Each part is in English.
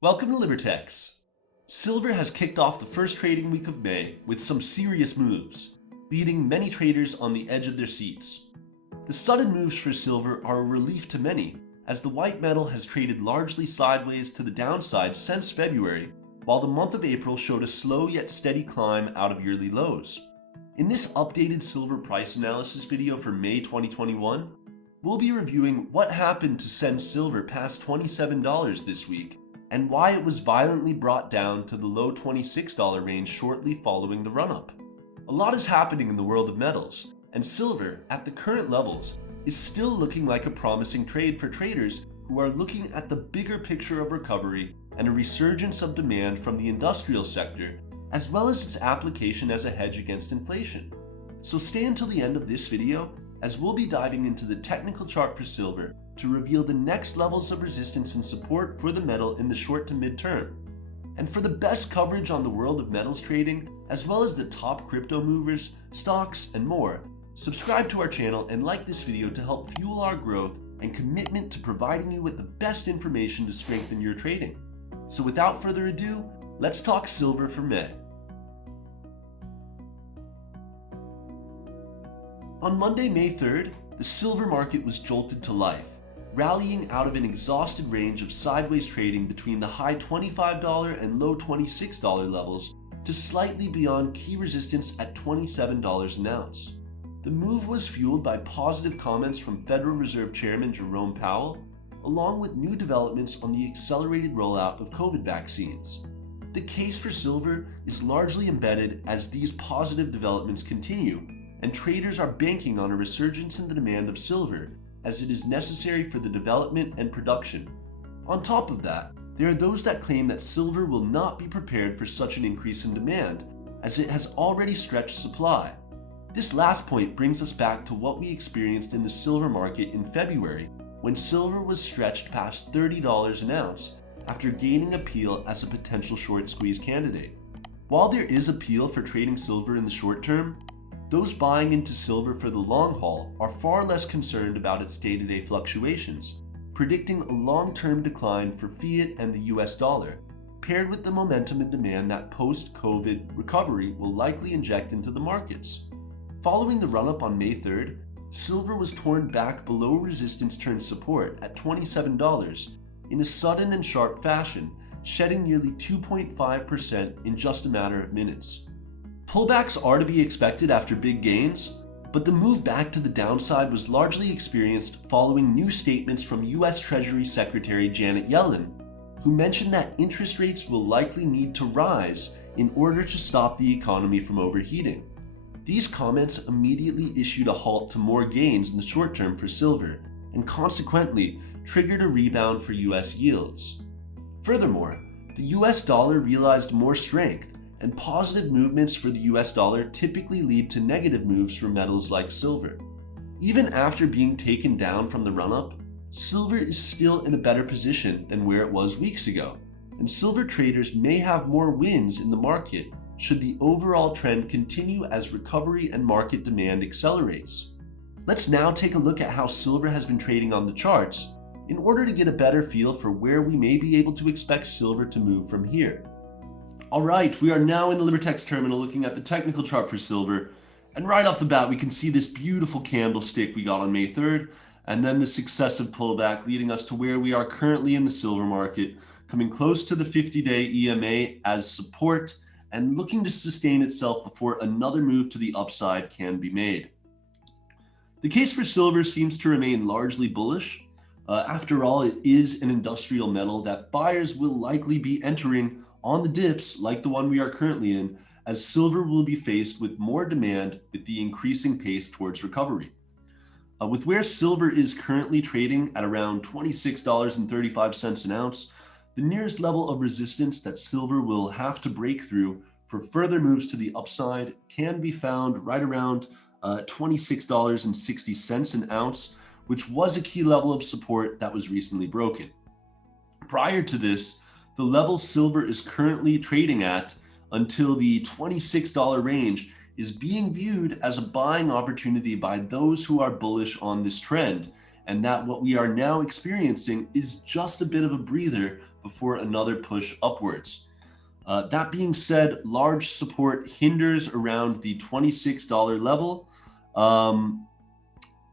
Welcome to Libertex. Silver has kicked off the first trading week of May with some serious moves, leading many traders on the edge of their seats. The sudden moves for silver are a relief to many, as the white metal has traded largely sideways to the downside since February, while the month of April showed a slow yet steady climb out of yearly lows. In this updated silver price analysis video for May 2021, we'll be reviewing what happened to send silver past $27 this week and why it was violently brought down to the low $26 range shortly following the run-up. A lot is happening in the world of metals, and silver, at the current levels, is still looking like a promising trade for traders who are looking at the bigger picture of recovery and a resurgence of demand from the industrial sector, as well as its application as a hedge against inflation. So stay until the end of this video, as we'll be diving into the technical chart for silver to reveal the next levels of resistance and support for the metal in the short to mid-term. And for the best coverage on the world of metals trading, as well as the top crypto movers, stocks, and more, subscribe to our channel and like this video to help fuel our growth and commitment to providing you with the best information to strengthen your trading. So without further ado, let's talk silver for May. On Monday, May 3rd, the silver market was jolted to life, rallying out of an exhausted range of sideways trading between the high $25 and low $26 levels to slightly beyond key resistance at $27 an ounce. The move was fueled by positive comments from Federal Reserve Chairman Jerome Powell, along with new developments on the accelerated rollout of COVID vaccines. The case for silver is largely embedded as these positive developments continue, and traders are banking on a resurgence in the demand of silver as it is necessary for the development and production. On top of that, there are those that claim that silver will not be prepared for such an increase in demand, as it has already stretched supply. This last point brings us back to what we experienced in the silver market in February, when silver was stretched past $30 an ounce after gaining appeal as a potential short squeeze candidate. While there is appeal for trading silver in the short term, those buying into silver for the long haul are far less concerned about its day-to-day fluctuations, predicting a long-term decline for fiat and the US dollar, paired with the momentum and demand that post-COVID recovery will likely inject into the markets. Following the run-up on May 3rd, silver was torn back below resistance turn support at $27 in a sudden and sharp fashion, shedding nearly 2.5% in just a matter of minutes. Pullbacks are to be expected after big gains, but the move back to the downside was largely experienced following new statements from US Treasury Secretary Janet Yellen, who mentioned that interest rates will likely need to rise in order to stop the economy from overheating. These comments immediately issued a halt to more gains in the short term for silver, and consequently triggered a rebound for US yields. Furthermore, the US dollar realized more strength, and positive movements for the US dollar typically lead to negative moves for metals like silver. Even after being taken down from the run-up, silver is still in a better position than where it was weeks ago, and silver traders may have more wins in the market should the overall trend continue as recovery and market demand accelerates. Let's now take a look at how silver has been trading on the charts in order to get a better feel for where we may be able to expect silver to move from here. Alright, we are now in the Libertex terminal looking at the technical chart for silver, and right off the bat we can see this beautiful candlestick we got on May 3rd, and then the successive pullback leading us to where we are currently in the silver market, coming close to the 50-day EMA as support and looking to sustain itself before another move to the upside can be made. The case for silver seems to remain largely bullish. After all, it is an industrial metal that buyers will likely be entering on the dips like the one we are currently in, as silver will be faced with more demand with the increasing pace towards recovery. With where silver is currently trading at around $26.35 an ounce, the nearest level of resistance that silver will have to break through for further moves to the upside can be found right around $26.60 an ounce, which was a key level of support that was recently broken. Prior to this, the level silver is currently trading at until the $26 range is being viewed as a buying opportunity by those who are bullish on this trend and that what we are now experiencing is just a bit of a breather before another push upwards. That being said, large support hinders around the $26 level.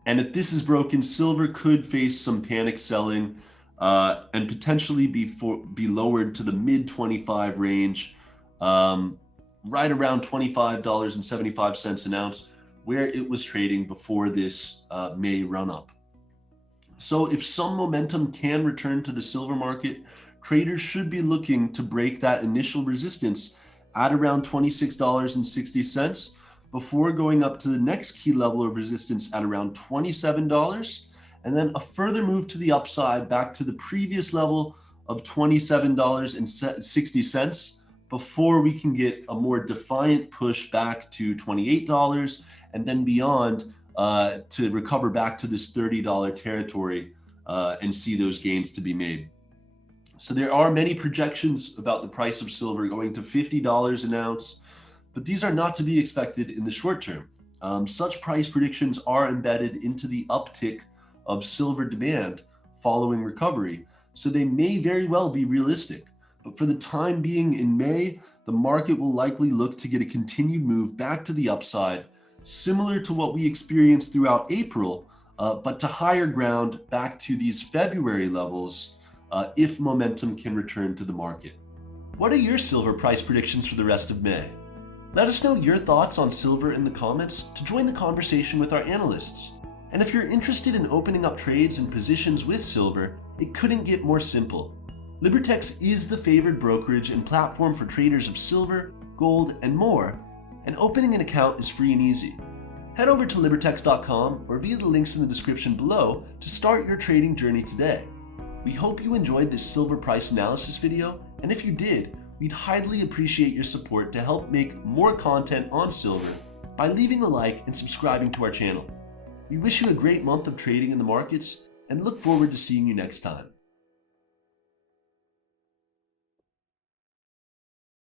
And if this is broken, silver could face some panic selling and potentially be lowered to the mid 25 range, right around $25.75 an ounce, where it was trading before this May run up. So if some momentum can return to the silver market, traders should be looking to break that initial resistance at around $26.60 before going up to the next key level of resistance at around $27, and then a further move to the upside back to the previous level of $27.60 before we can get a more defiant push back to $28 and then beyond to recover back to this $30 territory and see those gains to be made. So there are many projections about the price of silver going to $50 an ounce, but these are not to be expected in the short term. Such price predictions are embedded into the uptick of silver demand following recovery, so they may very well be realistic. But for the time being in May, the market will likely look to get a continued move back to the upside, similar to what we experienced throughout April, but to higher ground back to these February levels if momentum can return to the market. What are your silver price predictions for the rest of May? Let us know your thoughts on silver in the comments to join the conversation with our analysts. And if you're interested in opening up trades and positions with silver, it couldn't get more simple. Libertex is the favored brokerage and platform for traders of silver, gold, and more, and opening an account is free and easy. Head over to libertex.com or via the links in the description below to start your trading journey today. We hope you enjoyed this silver price analysis video, and if you did, we'd highly appreciate your support to help make more content on silver by leaving a like and subscribing to our channel. We wish you a great month of trading in the markets and look forward to seeing you next time.